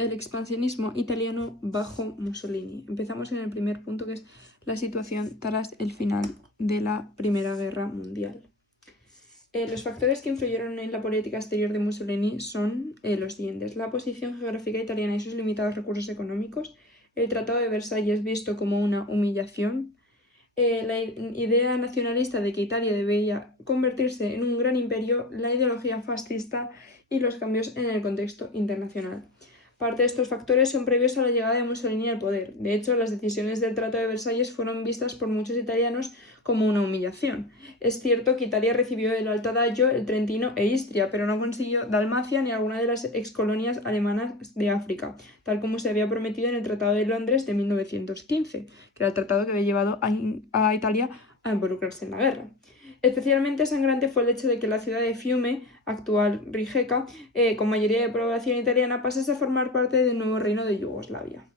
el expansionismo italiano bajo Mussolini. Empezamos en el primer punto, que es la situación tras el final de la Primera Guerra Mundial. Los factores que influyeron en la política exterior de Mussolini son los siguientes: la posición geográfica italiana y sus limitados recursos económicos, el Tratado de Versalles visto como una humillación, la idea nacionalista de que Italia debía convertirse en un gran imperio, la ideología fascista y los cambios en el contexto internacional. Parte de estos factores son previos a la llegada de Mussolini al poder. De hecho, las decisiones del Tratado de Versalles fueron vistas por muchos italianos como una humillación. Es cierto que Italia recibió el Alto Adagio, el Trentino e Istria, pero no consiguió Dalmacia ni alguna de las excolonias alemanas de África, tal como se había prometido en el Tratado de Londres de 1915, que era el tratado que había llevado a Italia a involucrarse en la guerra. Especialmente sangrante fue el hecho de que la ciudad de Fiume, actual Rijeka, con mayoría de población italiana, pasase a formar parte del nuevo reino de Yugoslavia.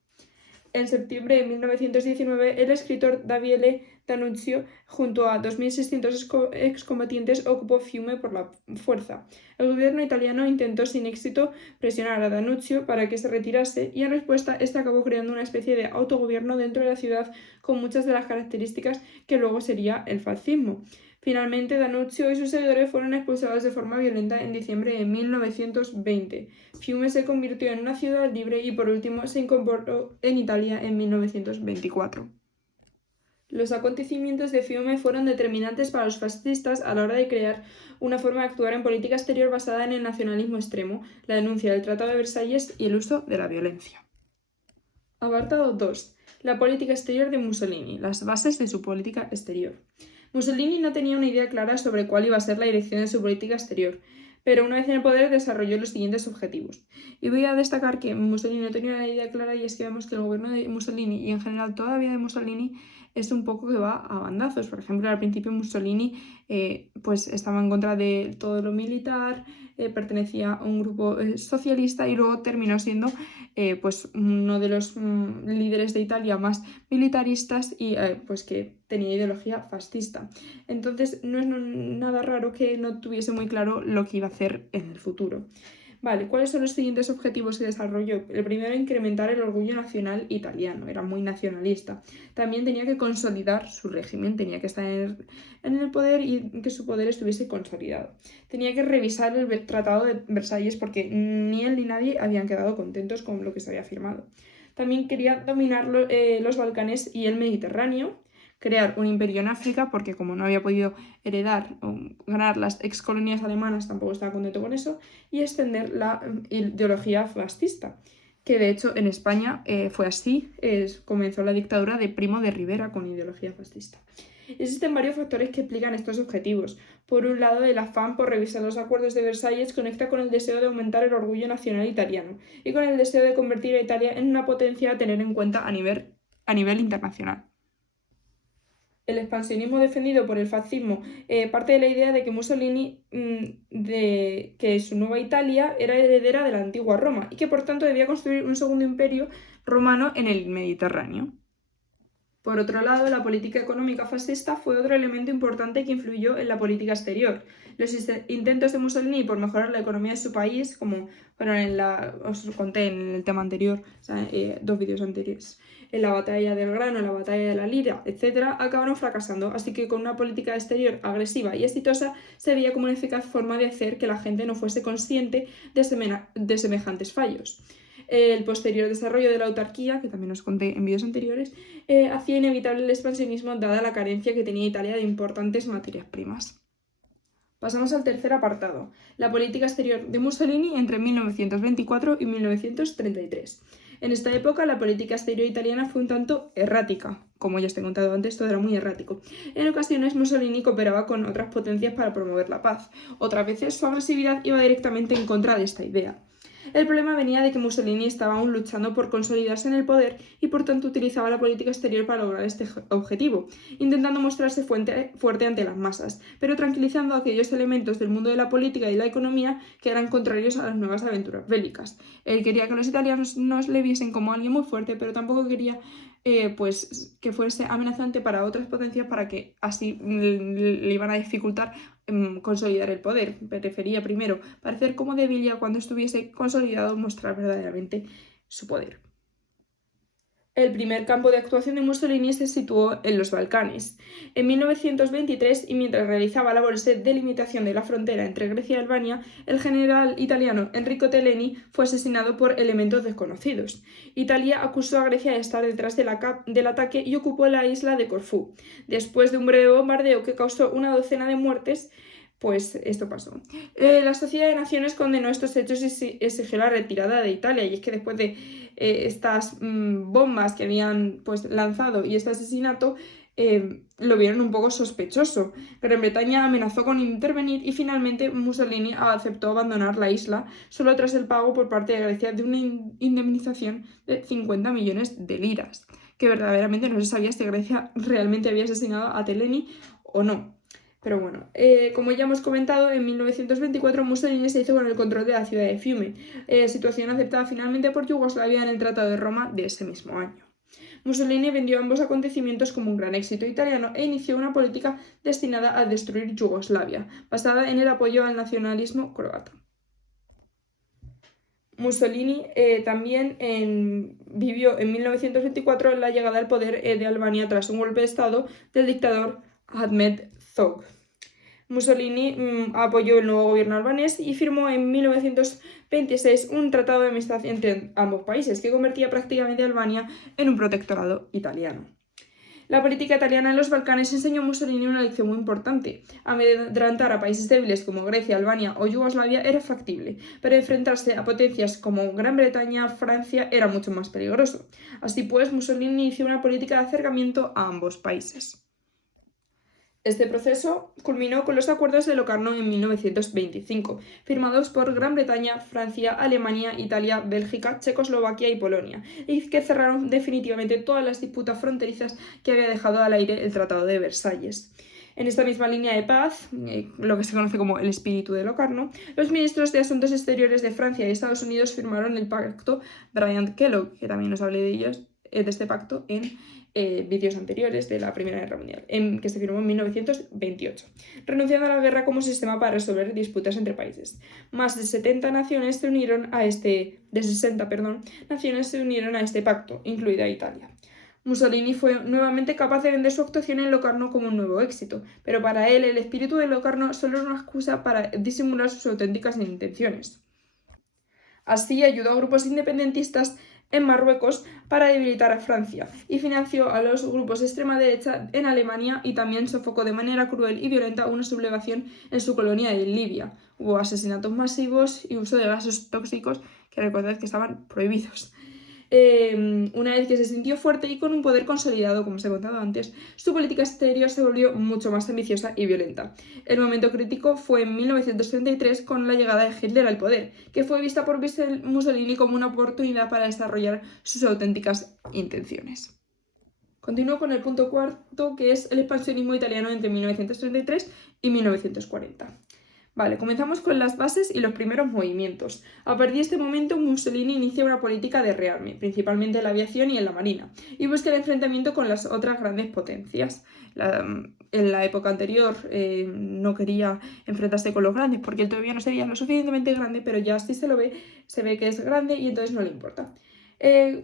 En septiembre de 1919, el escritor Daniele D'Annunzio, junto a 2.600 excombatientes, ocupó Fiume por la fuerza. El gobierno italiano intentó sin éxito presionar a D'Annunzio para que se retirase, y en respuesta este acabó creando una especie de autogobierno dentro de la ciudad con muchas de las características que luego sería el fascismo. Finalmente, D'Annunzio y sus seguidores fueron expulsados de forma violenta en diciembre de 1920. Fiume se convirtió en una ciudad libre y por último se incorporó en Italia en 1924. Los acontecimientos de Fiume fueron determinantes para los fascistas a la hora de crear una forma de actuar en política exterior basada en el nacionalismo extremo, la denuncia del Tratado de Versalles y el uso de la violencia. Apartado 2. La política exterior de Mussolini. Las bases de su política exterior. Mussolini no tenía una idea clara sobre cuál iba a ser la dirección de su política exterior, pero una vez en el poder desarrolló los siguientes objetivos. Y voy a destacar que Mussolini no tenía una idea clara, y es que vemos que el gobierno de Mussolini y en general toda la vida de Mussolini es un poco que va a bandazos. Por ejemplo, al principio Mussolini pues estaba en contra de todo lo militar, pertenecía a un grupo socialista, y luego terminó siendo pues uno de los líderes de Italia más militaristas y pues que tenía ideología fascista. Entonces no es nada raro que no tuviese muy claro lo que iba a hacer en el futuro. Vale, ¿cuáles son los siguientes objetivos que desarrolló? El primero, incrementar el orgullo nacional italiano, era muy nacionalista. También tenía que consolidar su régimen, tenía que estar en el poder y que su poder estuviese consolidado. Tenía que revisar el Tratado de Versalles porque ni él ni nadie habían quedado contentos con lo que se había firmado. También quería dominar los Balcanes y el Mediterráneo, crear un imperio en África, porque como no había podido heredar o ganar las excolonias alemanas, tampoco estaba contento con eso, y extender la ideología fascista, que de hecho en España fue así, comenzó la dictadura de Primo de Rivera con ideología fascista. Existen varios factores que explican estos objetivos. Por un lado, el afán por revisar los acuerdos de Versalles conecta con el deseo de aumentar el orgullo nacional italiano y con el deseo de convertir a Italia en una potencia a tener en cuenta a nivel internacional. El expansionismo defendido por el fascismo parte de la idea de que Mussolini, que su nueva Italia era heredera de la antigua Roma y que por tanto debía construir un segundo imperio romano en el Mediterráneo. Por otro lado, la política económica fascista fue otro elemento importante que influyó en la política exterior. Los intentos de Mussolini por mejorar la economía de su país, como os conté en el tema anterior, o sea, 2 vídeos anteriores, en la batalla del grano, en la batalla de la lira, etc., acabaron fracasando. Así que con una política exterior agresiva y exitosa se veía como una eficaz forma de hacer que la gente no fuese consciente de semejantes fallos. El posterior desarrollo de la autarquía, que también os conté en vídeos anteriores, hacía inevitable el expansionismo dada la carencia que tenía Italia de importantes materias primas. Pasamos al tercer apartado, la política exterior de Mussolini entre 1924 y 1933. En esta época la política exterior italiana fue un tanto errática. Como ya os he contado antes, todo era muy errático. En ocasiones Mussolini cooperaba con otras potencias para promover la paz. Otras veces su agresividad iba directamente en contra de esta idea. El problema venía de que Mussolini estaba aún luchando por consolidarse en el poder y por tanto utilizaba la política exterior para lograr este objetivo, intentando mostrarse fuerte ante las masas, pero tranquilizando a aquellos elementos del mundo de la política y la economía que eran contrarios a las nuevas aventuras bélicas. Él quería que los italianos no le viesen como alguien muy fuerte, pero tampoco quería pues que fuese amenazante para otras potencias, para que así le iban a dificultar consolidar el poder. Prefería primero parecer como débil, y cuando estuviese consolidado mostrar verdaderamente su poder. El primer campo de actuación de Mussolini se situó en los Balcanes. En 1923, y mientras realizaba labores de delimitación de la frontera entre Grecia y Albania, el general italiano Enrico Telleni fue asesinado por elementos desconocidos. Italia acusó a Grecia de estar detrás del ataque y ocupó la isla de Corfú. Después de un breve bombardeo que causó una docena de muertes, pues esto pasó. La Sociedad de Naciones condenó estos hechos y exigió la retirada de Italia. Y es que después de estas bombas que habían pues, lanzado y este asesinato, lo vieron un poco sospechoso. Gran Bretaña amenazó con intervenir y finalmente Mussolini aceptó abandonar la isla solo tras el pago por parte de Grecia de una indemnización de 50 millones de liras, que verdaderamente no se sabía si Grecia realmente había asesinado a Telleni o no. Pero bueno, como ya hemos comentado, en 1924 Mussolini se hizo con el control de la ciudad de Fiume, situación aceptada finalmente por Yugoslavia en el Tratado de Roma de ese mismo año. Mussolini vendió ambos acontecimientos como un gran éxito italiano e inició una política destinada a destruir Yugoslavia, basada en el apoyo al nacionalismo croata. Mussolini también vivió en 1924 la llegada al poder de Albania tras un golpe de estado del dictador Ahmet Zog. Mussolini apoyó el nuevo gobierno albanés y firmó en 1926 un tratado de amistad entre ambos países que convertía prácticamente a Albania en un protectorado italiano. La política italiana en los Balcanes enseñó a Mussolini una lección muy importante. Amedrentar a países débiles como Grecia, Albania o Yugoslavia era factible, pero enfrentarse a potencias como Gran Bretaña, Francia, era mucho más peligroso. Así pues, Mussolini inició una política de acercamiento a ambos países. Este proceso culminó con los acuerdos de Locarno en 1925, firmados por Gran Bretaña, Francia, Alemania, Italia, Bélgica, Checoslovaquia y Polonia, y que cerraron definitivamente todas las disputas fronterizas que había dejado al aire el Tratado de Versalles. En esta misma línea de paz, lo que se conoce como el espíritu de Locarno, los ministros de Asuntos Exteriores de Francia y Estados Unidos firmaron el pacto Bryan-Kellogg, que también os hablé de este pacto en vídeos anteriores de la Primera Guerra Mundial, que se firmó en 1928, renunciando a la guerra como sistema para resolver disputas entre países. Más de 60 naciones se unieron a este pacto, incluida Italia. Mussolini fue nuevamente capaz de vender su actuación en Locarno como un nuevo éxito, pero para él el espíritu de Locarno solo era una excusa para disimular sus auténticas intenciones. Así ayudó a grupos independentistas en Marruecos para debilitar a Francia y financió a los grupos de extrema derecha en Alemania y también sofocó de manera cruel y violenta una sublevación en su colonia en Libia. Hubo asesinatos masivos y uso de gases tóxicos que recordad que estaban prohibidos. Una vez que se sintió fuerte y con un poder consolidado, como os he contado antes, su política exterior se volvió mucho más ambiciosa y violenta. El momento crítico fue en 1933 con la llegada de Hitler al poder, que fue vista por Mussolini como una oportunidad para desarrollar sus auténticas intenciones. Continúo con el punto cuarto, que es el expansionismo italiano entre 1933 y 1940. Vale, comenzamos con las bases y los primeros movimientos. A partir de este momento, Mussolini inicia una política de rearme, principalmente en la aviación y en la marina, y busca el enfrentamiento con las otras grandes potencias. En la época anterior no quería enfrentarse con los grandes porque él todavía no sería lo suficientemente grande, pero ya sí se ve que es grande y entonces no le importa.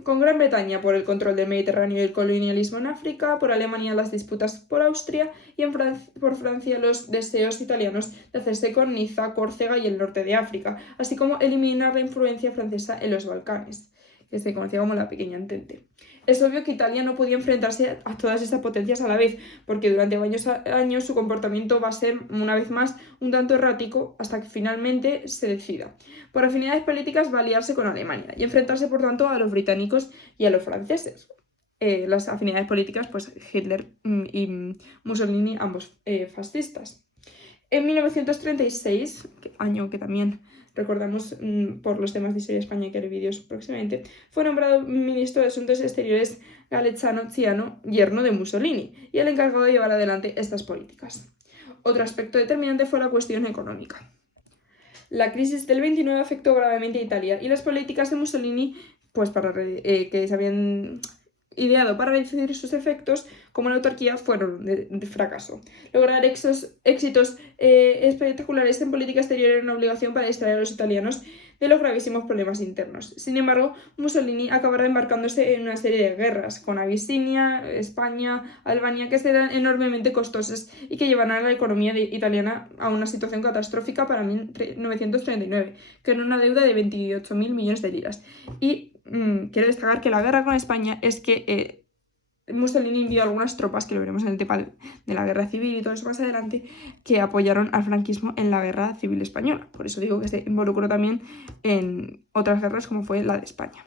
Con Gran Bretaña por el control del Mediterráneo y el colonialismo en África, por Alemania las disputas por Austria y por Francia los deseos italianos de hacerse con Niza, Córcega y el norte de África, así como eliminar la influencia francesa en los Balcanes, que se conocía como la Pequeña Entente. Es obvio que Italia no podía enfrentarse a todas estas potencias a la vez, porque durante varios años su comportamiento va a ser, una vez más, un tanto errático hasta que finalmente se decida. Por afinidades políticas va a aliarse con Alemania y enfrentarse, por tanto, a los británicos y a los franceses. Las afinidades políticas, pues Hitler y Mussolini, ambos fascistas. En 1936, año que también recordamos por los temas de historia de España que haré vídeos próximamente, fue nombrado ministro de Asuntos Exteriores Galezzano Ciano, yerno de Mussolini, y el encargado de llevar adelante estas políticas. Otro aspecto determinante fue la cuestión económica. La crisis del 29 afectó gravemente a Italia y las políticas de Mussolini, pues que se habían ideado para reducir sus efectos como la autarquía, fueron de fracaso. Lograr éxitos espectaculares en política exterior era una obligación para distraer a los italianos de los gravísimos problemas internos. Sin embargo, Mussolini acabará embarcándose en una serie de guerras con Abisinia, España, Albania, que serán enormemente costosas y que llevarán a la economía italiana a una situación catastrófica para 1939, con una deuda de 28.000 millones de liras. Y quiero destacar que la guerra con España es que Mussolini envió algunas tropas, que lo veremos en el tema de la guerra civil y todo eso más adelante, que apoyaron al franquismo en la guerra civil española. Por eso digo que se involucró también en otras guerras como fue la de España.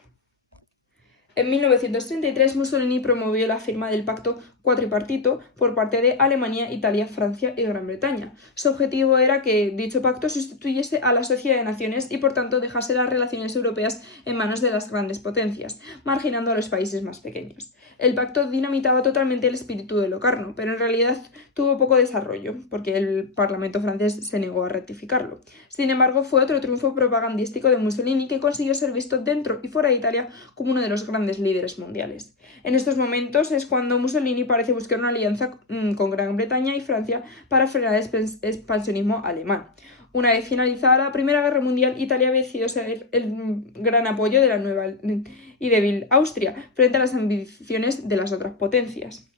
En 1933 Mussolini promovió la firma del Pacto Cuatripartito por parte de Alemania, Italia, Francia y Gran Bretaña. Su objetivo era que dicho pacto sustituyese a la Sociedad de Naciones y por tanto dejase las relaciones europeas en manos de las grandes potencias, marginando a los países más pequeños. El pacto dinamitaba totalmente el espíritu de Locarno, pero en realidad tuvo poco desarrollo, porque el Parlamento francés se negó a ratificarlo. Sin embargo, fue otro triunfo propagandístico de Mussolini que consiguió ser visto dentro y fuera de Italia como uno de los grandes líderes mundiales. En estos momentos es cuando Mussolini parece buscar una alianza con Gran Bretaña y Francia para frenar el expansionismo alemán. Una vez finalizada la Primera Guerra Mundial, Italia había decidido ser el gran apoyo de la nueva y débil Austria frente a las ambiciones de las otras potencias.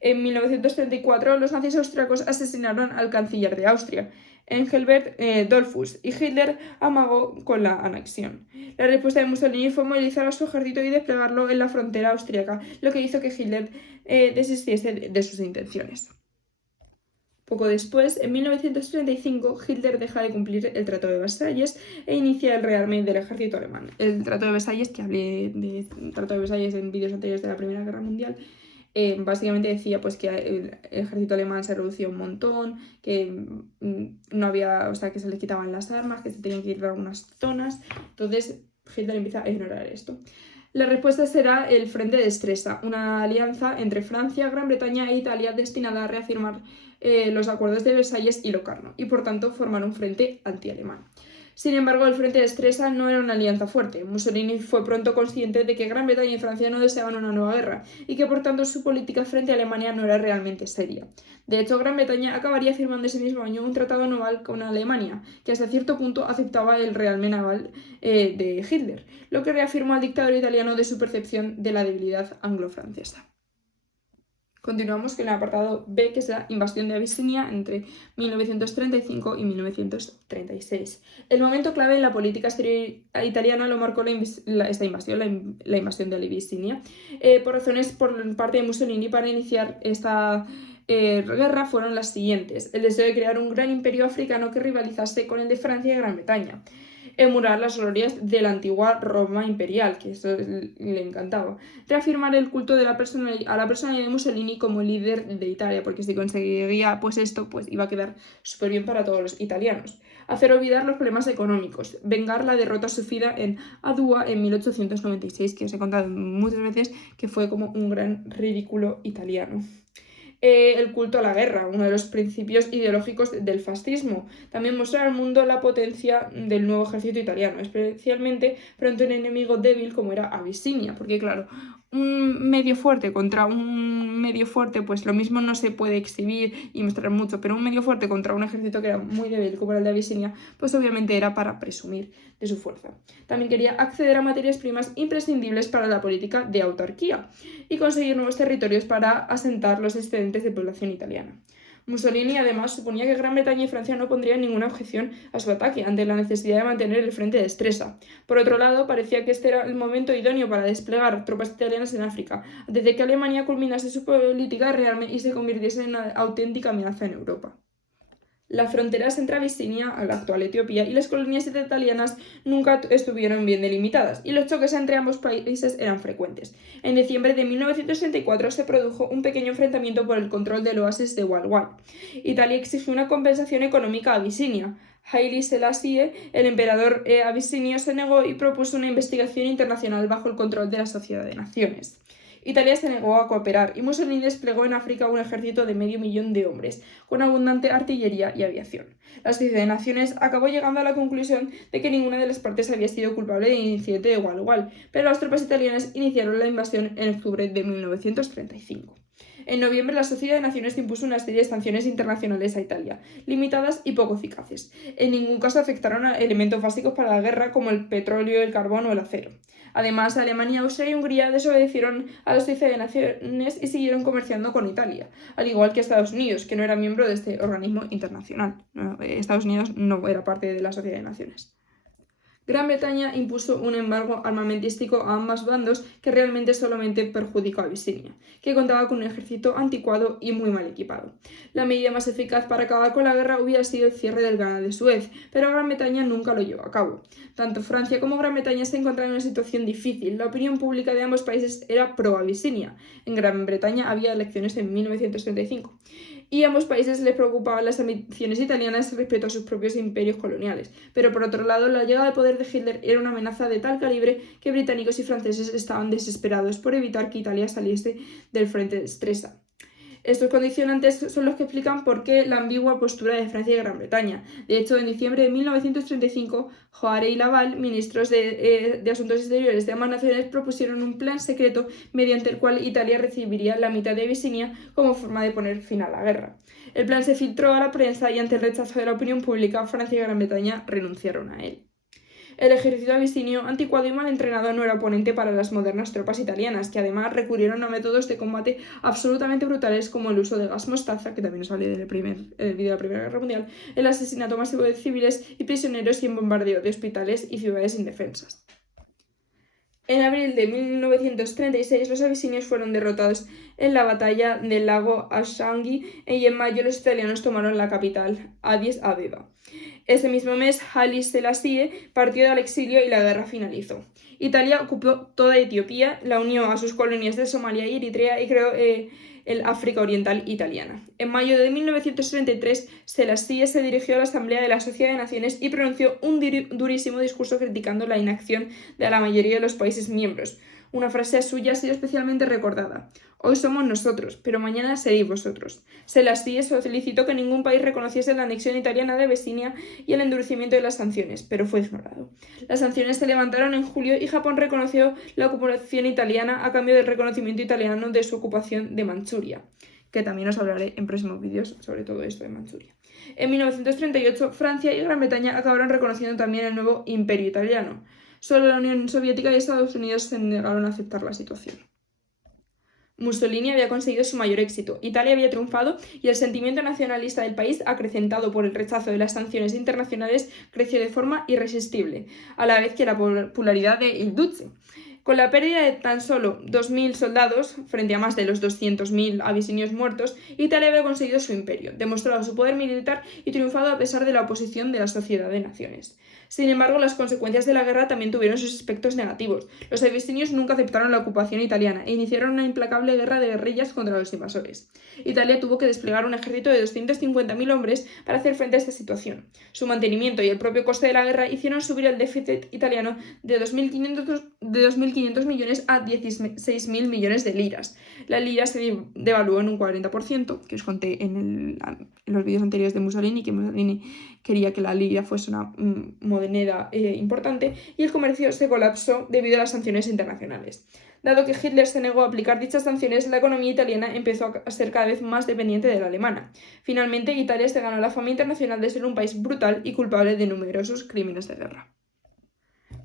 En 1934, los nazis austriacos asesinaron al canciller de Austria, Engelbert Dollfuss, y Hitler amagó con la anexión. La respuesta de Mussolini fue movilizar a su ejército y desplegarlo en la frontera austríaca, lo que hizo que Hitler desistiese de sus intenciones. Poco después, en 1935, Hitler deja de cumplir el Tratado de Versalles e inicia el rearme del ejército alemán. El Tratado de Versalles, que hablé del Tratado de Versalles en vídeos anteriores de la Primera Guerra Mundial, básicamente decía pues que el ejército alemán se reducía un montón, que no había, o sea, que se les quitaban las armas, que se tenían que ir a algunas zonas. Entonces Hitler empieza a ignorar esto. La respuesta será el Frente de Stresa, una alianza entre Francia, Gran Bretaña e Italia destinada a reafirmar los acuerdos de Versalles y Locarno, y por tanto formar un frente anti-alemán. Sin embargo, el Frente de Stresa no era una alianza fuerte. Mussolini fue pronto consciente de que Gran Bretaña y Francia no deseaban una nueva guerra y que por tanto su política frente a Alemania no era realmente seria. De hecho, Gran Bretaña acabaría firmando ese mismo año un tratado naval con Alemania, que hasta cierto punto aceptaba el rearme naval de Hitler, lo que reafirmó al dictador italiano de su percepción de la debilidad anglo-francesa. Continuamos con el apartado B, que es la invasión de Abisinia entre 1935 y 1936. El momento clave en la política exterior italiana lo marcó esta invasión, la invasión de Abisinia, por razones por parte de Mussolini para iniciar esta guerra fueron las siguientes: el deseo de crear un gran imperio africano que rivalizase con el de Francia y Gran Bretaña, emular las glorias de la antigua Roma imperial, que eso le encantaba, reafirmar el culto de a la personalidad de Mussolini como líder de Italia, porque si conseguía pues esto, pues iba a quedar súper bien para todos los italianos, hacer olvidar los problemas económicos, vengar la derrota sufrida en Adua en 1896, que os he contado muchas veces que fue como un gran ridículo italiano. El culto a la guerra, uno de los principios ideológicos del fascismo. También mostrar al mundo la potencia del nuevo ejército italiano, especialmente frente a un enemigo débil como era Abisinia, porque claro, un medio fuerte contra un medio fuerte, pues lo mismo no se puede exhibir y mostrar mucho, pero un medio fuerte contra un ejército que era muy débil como era el de Abisinia, pues obviamente era para presumir de su fuerza. También quería acceder a materias primas imprescindibles para la política de autarquía y conseguir nuevos territorios para asentar los excedentes de población italiana. Mussolini además suponía que Gran Bretaña y Francia no pondrían ninguna objeción a su ataque ante la necesidad de mantener el frente de Stresa. Por otro lado, parecía que este era el momento idóneo para desplegar tropas italianas en África, antes de que Alemania culminase su política de rearme y se convirtiese en una auténtica amenaza en Europa. Las fronteras entre Abisinia, la actual Etiopía, y las colonias italianas nunca estuvieron bien delimitadas, y los choques entre ambos países eran frecuentes. En diciembre de 1964 se produjo un pequeño enfrentamiento por el control del oasis de Walwal. Italia exigió una compensación económica a Abisinia. Haile Selassie, el emperador abisinio, se negó y propuso una investigación internacional bajo el control de la Sociedad de Naciones. Italia se negó a cooperar y Mussolini desplegó en África un ejército de 500.000 de hombres, con abundante artillería y aviación. La Sociedad de Naciones acabó llegando a la conclusión de que ninguna de las partes había sido culpable del incidente de Walwal, pero las tropas italianas iniciaron la invasión en octubre de 1935. En noviembre, la Sociedad de Naciones impuso una serie de sanciones internacionales a Italia, limitadas y poco eficaces. En ningún caso afectaron a elementos básicos para la guerra como el petróleo, el carbón o el acero. Además, Alemania, Austria y Hungría desobedecieron a la Sociedad de Naciones y siguieron comerciando con Italia, al igual que Estados Unidos, que no era miembro de este organismo internacional. Estados Unidos no era parte de la Sociedad de Naciones. Gran Bretaña impuso un embargo armamentístico a ambos bandos que realmente solamente perjudicó a Abisinia, que contaba con un ejército anticuado y muy mal equipado. La medida más eficaz para acabar con la guerra hubiera sido el cierre del canal de Suez, pero Gran Bretaña nunca lo llevó a cabo. Tanto Francia como Gran Bretaña se encontraban en una situación difícil. La opinión pública de ambos países era pro-Abisinia. En Gran Bretaña había elecciones en 1935. Y a ambos países les preocupaban las ambiciones italianas respecto a sus propios imperios coloniales. Pero por otro lado, la llegada al poder de Hitler era una amenaza de tal calibre que británicos y franceses estaban desesperados por evitar que Italia saliese del frente de Stresa. Estos condicionantes son los que explican por qué la ambigua postura de Francia y Gran Bretaña. De hecho, en diciembre de 1935, Joare y Laval, ministros de Asuntos Exteriores de ambas naciones, propusieron un plan secreto mediante el cual Italia recibiría la mitad de Abisinia como forma de poner fin a la guerra. El plan se filtró a la prensa y ante el rechazo de la opinión pública, Francia y Gran Bretaña renunciaron a él. El ejército abisinio, anticuado y mal entrenado, no era oponente para las modernas tropas italianas, que además recurrieron a métodos de combate absolutamente brutales como el uso de gas mostaza, que también os hablé en el vídeo de la Primera Guerra Mundial, el asesinato masivo de civiles y prisioneros y el bombardeo de hospitales y ciudades indefensas. En abril de 1936 los abisinios fueron derrotados en la batalla del lago Ashangi y en mayo los italianos tomaron la capital, Addis Abeba. Ese mismo mes, Haile Selassie partió al exilio y la guerra finalizó. Italia ocupó toda Etiopía, la unió a sus colonias de Somalia y Eritrea y creó el África Oriental Italiana. En mayo de 1933, Selassie se dirigió a la Asamblea de la Sociedad de Naciones y pronunció un durísimo discurso criticando la inacción de la mayoría de los países miembros. Una frase suya ha sido especialmente recordada. Hoy somos nosotros, pero mañana seréis vosotros. Selassie solicitó que ningún país reconociese la anexión italiana de Abisinia y el endurecimiento de las sanciones, pero fue ignorado. Las sanciones se levantaron en julio y Japón reconoció la ocupación italiana a cambio del reconocimiento italiano de su ocupación de Manchuria, que también os hablaré en próximos vídeos sobre todo esto de Manchuria. En 1938, Francia y Gran Bretaña acabaron reconociendo también el nuevo Imperio Italiano. Solo la Unión Soviética y Estados Unidos se negaron a aceptar la situación. Mussolini había conseguido su mayor éxito, Italia había triunfado y el sentimiento nacionalista del país, acrecentado por el rechazo de las sanciones internacionales, creció de forma irresistible, a la vez que la popularidad de Il Duce. Con la pérdida de tan solo 2.000 soldados, frente a más de los 200.000 abisinios muertos, Italia había conseguido su imperio, demostrado su poder militar y triunfado a pesar de la oposición de la Sociedad de Naciones. Sin embargo, las consecuencias de la guerra también tuvieron sus aspectos negativos. Los abisinios nunca aceptaron la ocupación italiana e iniciaron una implacable guerra de guerrillas contra los invasores. Italia tuvo que desplegar un ejército de 250.000 hombres para hacer frente a esta situación. Su mantenimiento y el propio coste de la guerra hicieron subir el déficit italiano de 2.500 millones a 16.000 millones de liras. La lira se devaluó en un 40%, que os conté en los vídeos anteriores de Mussolini, que Mussolini quería que la lira fuese una moneda importante, y el comercio se colapsó debido a las sanciones internacionales. Dado que Hitler se negó a aplicar dichas sanciones, la economía italiana empezó a ser cada vez más dependiente de la alemana. Finalmente, Italia se ganó la fama internacional de ser un país brutal y culpable de numerosos crímenes de guerra.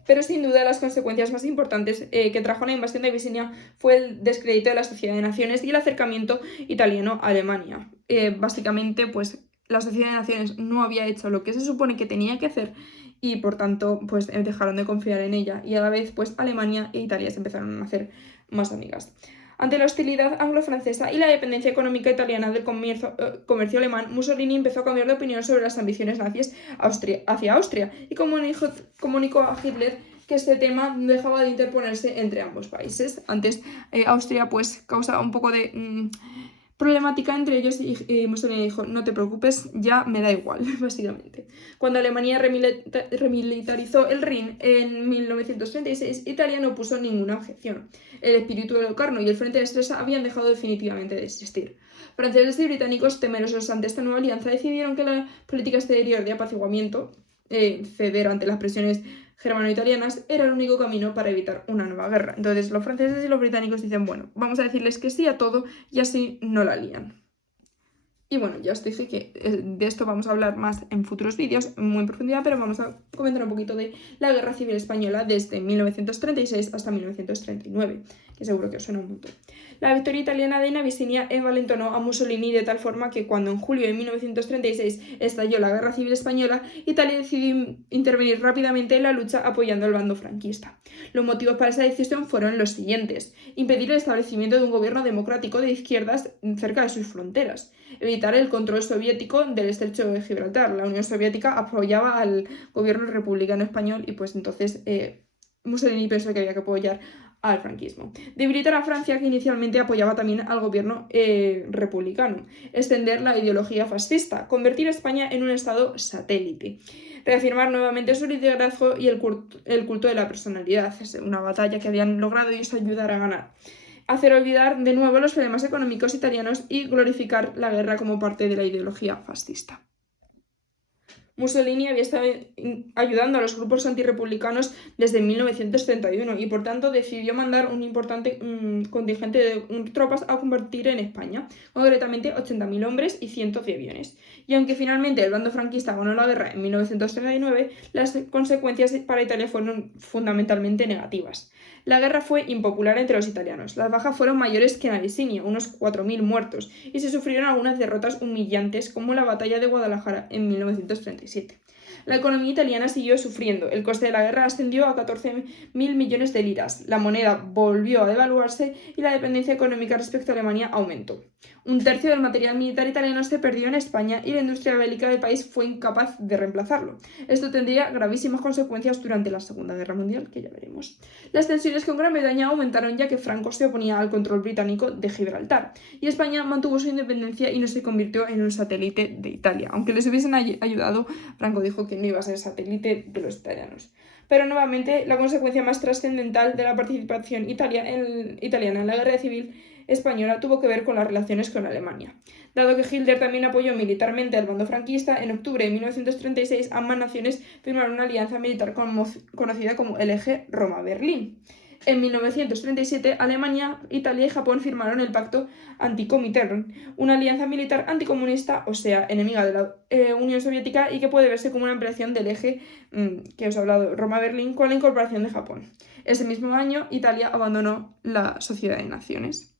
Pero sin duda las consecuencias más importantes que trajo la invasión de Abisinia fue el descrédito de la Sociedad de Naciones y el acercamiento italiano a Alemania. Básicamente, pues la Sociedad de Naciones no había hecho lo que se supone que tenía que hacer y por tanto pues dejaron de confiar en ella y a la vez pues Alemania e Italia se empezaron a hacer más amigas. Ante la hostilidad anglo-francesa y la dependencia económica italiana del comercio alemán, Mussolini empezó a cambiar de opinión sobre las ambiciones nazis hacia Austria y comunicó a Hitler que este tema no dejaba de interponerse entre ambos países. Antes Austria pues causaba un poco de problemática entre ellos y Mussolini dijo, no te preocupes, ya me da igual, básicamente. Cuando Alemania remilitarizó el Rin en 1936, Italia no puso ninguna objeción. El espíritu de Locarno y el frente de Stresa habían dejado definitivamente de existir. Franceses y británicos, temerosos ante esta nueva alianza, decidieron que la política exterior de apaciguamiento, ceder ante las presiones germano-italianas era el único camino para evitar una nueva guerra. Entonces los franceses y los británicos dicen, bueno, vamos a decirles que sí a todo y así no la lían. Y bueno, ya os dije que de esto vamos a hablar más en futuros vídeos, muy en profundidad, pero vamos a comentar un poquito de la Guerra Civil Española desde 1936 hasta 1939, que seguro que os suena un montón. La victoria italiana de Navicenia envalentonó a Mussolini de tal forma que cuando en julio de 1936 estalló la Guerra Civil Española, Italia decidió intervenir rápidamente en la lucha apoyando al bando franquista. Los motivos para esa decisión fueron los siguientes: impedir el establecimiento de un gobierno democrático de izquierdas cerca de sus fronteras, evitar el control soviético del estrecho de Gibraltar. La Unión Soviética apoyaba al gobierno republicano español y pues entonces Mussolini pensó que había que apoyar al franquismo. Debilitar a Francia, que inicialmente apoyaba también al gobierno republicano. Extender la ideología fascista. Convertir a España en un estado satélite. Reafirmar nuevamente su liderazgo y el culto de la personalidad. Es una batalla que habían logrado ellos ayudar a ganar. Hacer olvidar de nuevo los problemas económicos italianos y glorificar la guerra como parte de la ideología fascista. Mussolini había estado ayudando a los grupos antirrepublicanos desde 1931 y por tanto decidió mandar un importante contingente de tropas a combatir en España, concretamente 80.000 hombres y cientos de aviones. Y aunque finalmente el bando franquista ganó la guerra en 1939, las consecuencias para Italia fueron fundamentalmente negativas. La guerra fue impopular entre los italianos. Las bajas fueron mayores que en Abisinia, unos 4.000 muertos, y se sufrieron algunas derrotas humillantes como la batalla de Guadalajara en 1937. La economía italiana siguió sufriendo. El coste de la guerra ascendió a 14.000 millones de liras. La moneda volvió a devaluarse y la dependencia económica respecto a Alemania aumentó. Un tercio del material militar italiano se perdió en España y la industria bélica del país fue incapaz de reemplazarlo. Esto tendría gravísimas consecuencias durante la Segunda Guerra Mundial, que ya veremos. Las tensiones con Gran Bretaña aumentaron ya que Franco se oponía al control británico de Gibraltar y España mantuvo su independencia y no se convirtió en un satélite de Italia. Aunque les hubiesen ayudado, Franco dijo que no iba a ser satélite de los italianos. Pero nuevamente la consecuencia más trascendental de la participación italiana en la Guerra Civil Española tuvo que ver con las relaciones con Alemania. Dado que Hitler también apoyó militarmente al bando franquista, en octubre de 1936 ambas naciones firmaron una alianza militar conocida como el Eje Roma-Berlín. En 1937, Alemania, Italia y Japón firmaron el Pacto Antikomintern, una alianza militar anticomunista, o sea, enemiga de la Unión Soviética y que puede verse como una ampliación del eje que os he hablado, Roma-Berlín, con la incorporación de Japón. Ese mismo año, Italia abandonó la Sociedad de Naciones.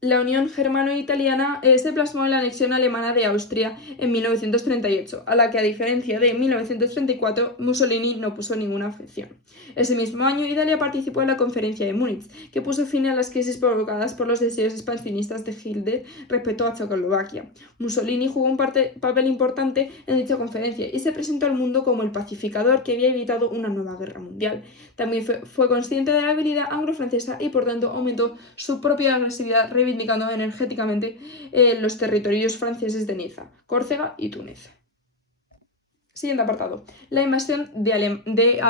La unión germano-italiana se plasmó en la anexión alemana de Austria en 1938, a la que, a diferencia de 1934, Mussolini no puso ninguna objeción. Ese mismo año, Italia participó en la Conferencia de Múnich, que puso fin a las crisis provocadas por los deseos expansionistas de Hitler respecto a Checoslovaquia. Mussolini jugó un papel importante en dicha conferencia y se presentó al mundo como el pacificador que había evitado una nueva guerra mundial. También fue consciente de la habilidad anglo-francesa y, por tanto, aumentó su propia agresividad, reivindicando energéticamente los territorios franceses de Niza, Córcega y Túnez. Siguiente apartado. La invasión de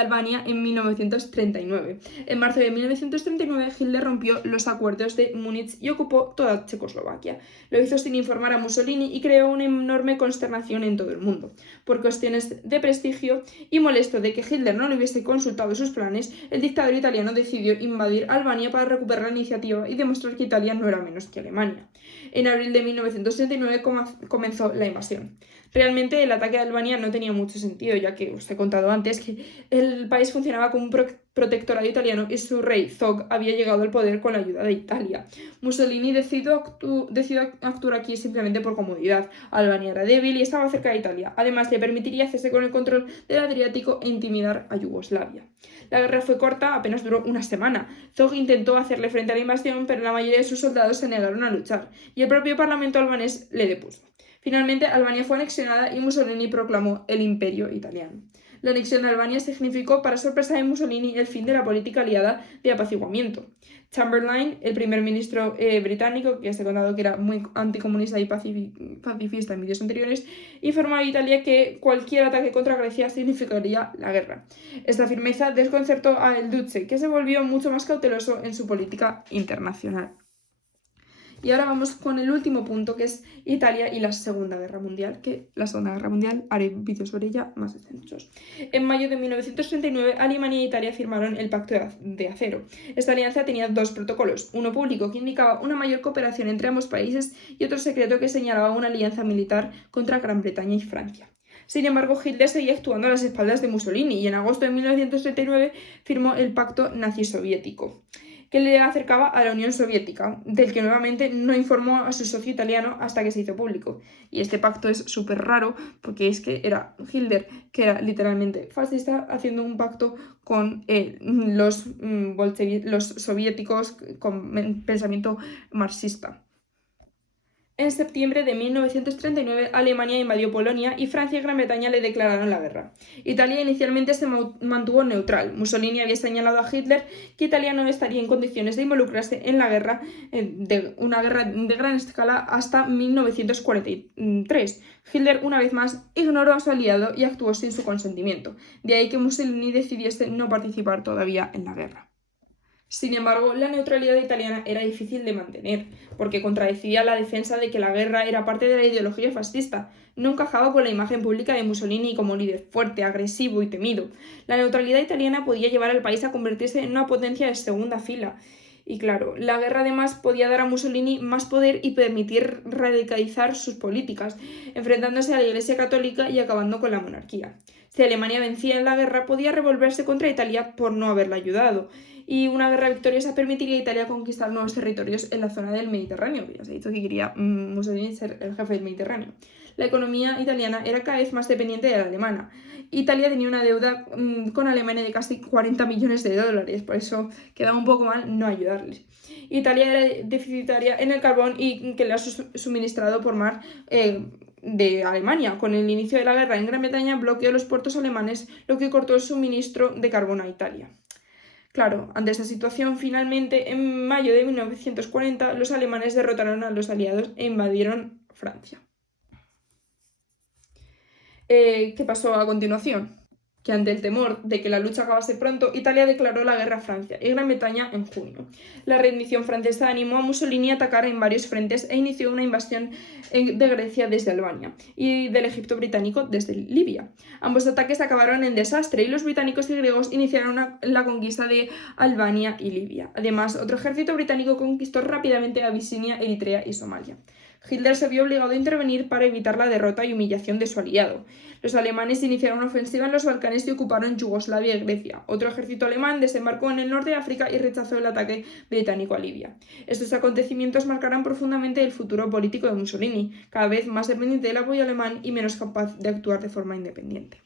Albania en 1939. En marzo de 1939, Hitler rompió los acuerdos de Múnich y ocupó toda Checoslovaquia. Lo hizo sin informar a Mussolini y creó una enorme consternación en todo el mundo. Por cuestiones de prestigio y molesto de que Hitler no le hubiese consultado sus planes, el dictador italiano decidió invadir Albania para recuperar la iniciativa y demostrar que Italia no era menos que Alemania. En abril de 1939 comenzó la invasión. Realmente el ataque a Albania no tenía mucho sentido, ya que os he contado antes que el país funcionaba como un protectorado italiano y su rey Zog había llegado al poder con la ayuda de Italia. Mussolini decidió actuar aquí simplemente por comodidad. Albania era débil y estaba cerca de Italia. Además, le permitiría hacerse con el control del Adriático e intimidar a Yugoslavia. La guerra fue corta, apenas duró una semana. Zog intentó hacerle frente a la invasión, pero la mayoría de sus soldados se negaron a luchar, y el propio parlamento albanés le depuso. Finalmente, Albania fue anexionada y Mussolini proclamó el Imperio Italiano. La anexión de Albania significó, para sorpresa de Mussolini, el fin de la política aliada de apaciguamiento. Chamberlain, el primer ministro británico, que os he contado que era muy anticomunista y pacifista en vídeos anteriores, informó a Italia que cualquier ataque contra Grecia significaría la guerra. Esta firmeza desconcertó a El Duce, que se volvió mucho más cauteloso en su política internacional. Y ahora vamos con el último punto, que es Italia y la Segunda Guerra Mundial, que la Segunda Guerra Mundial haré vídeos sobre ella más extensos. En mayo de 1939, Alemania e Italia firmaron el Pacto de Acero. Esta alianza tenía dos protocolos, uno público que indicaba una mayor cooperación entre ambos países y otro secreto que señalaba una alianza militar contra Gran Bretaña y Francia. Sin embargo, Hitler seguía actuando a las espaldas de Mussolini y en agosto de 1939 firmó el Pacto Nazi-Soviético, que le acercaba a la Unión Soviética, del que nuevamente no informó a su socio italiano hasta que se hizo público. Y este pacto es súper raro porque es que era Hitler, que era literalmente fascista, haciendo un pacto con los soviéticos con pensamiento marxista. En septiembre de 1939, Alemania invadió Polonia y Francia y Gran Bretaña le declararon la guerra. Italia inicialmente se mantuvo neutral. Mussolini había señalado a Hitler que Italia no estaría en condiciones de involucrarse en la guerra, una guerra de gran escala, hasta 1943. Hitler, una vez más, ignoró a su aliado y actuó sin su consentimiento. De ahí que Mussolini decidiese no participar todavía en la guerra. Sin embargo, la neutralidad italiana era difícil de mantener, porque contradecía la defensa de que la guerra era parte de la ideología fascista. No encajaba con la imagen pública de Mussolini como líder fuerte, agresivo y temido. La neutralidad italiana podía llevar al país a convertirse en una potencia de segunda fila. Y claro, la guerra además podía dar a Mussolini más poder y permitir radicalizar sus políticas, enfrentándose a la Iglesia católica y acabando con la monarquía. Si Alemania vencía en la guerra, podía revolverse contra Italia por no haberla ayudado, y una guerra victoriosa permitiría a Italia conquistar nuevos territorios en la zona del Mediterráneo. Ya se ha dicho que quería Mussolini ser el jefe del Mediterráneo. La economía italiana era cada vez más dependiente de la alemana. Italia tenía una deuda con Alemania de casi 40 millones de dólares, por eso quedaba un poco mal no ayudarles. Italia era deficitaria en el carbón y que le ha suministrado por mar de Alemania. Con el inicio de la guerra en Gran Bretaña bloqueó los puertos alemanes, lo que cortó el suministro de carbón a Italia. Claro, ante esta situación, finalmente, en mayo de 1940, los alemanes derrotaron a los aliados e invadieron Francia. ¿Qué pasó a continuación? Que ante el temor de que la lucha acabase pronto, Italia declaró la guerra a Francia y Gran Bretaña en junio. La rendición francesa animó a Mussolini a atacar en varios frentes e inició una invasión de Grecia desde Albania y del Egipto británico desde Libia. Ambos ataques acabaron en desastre y los británicos y griegos iniciaron la conquista de Albania y Libia. Además, otro ejército británico conquistó rápidamente Abisinia, Eritrea y Somalia. Hitler se vio obligado a intervenir para evitar la derrota y humillación de su aliado. Los alemanes iniciaron una ofensiva en los Balcanes y ocuparon Yugoslavia y Grecia. Otro ejército alemán desembarcó en el norte de África y rechazó el ataque británico a Libia. Estos acontecimientos marcarán profundamente el futuro político de Mussolini, cada vez más dependiente del apoyo alemán y menos capaz de actuar de forma independiente.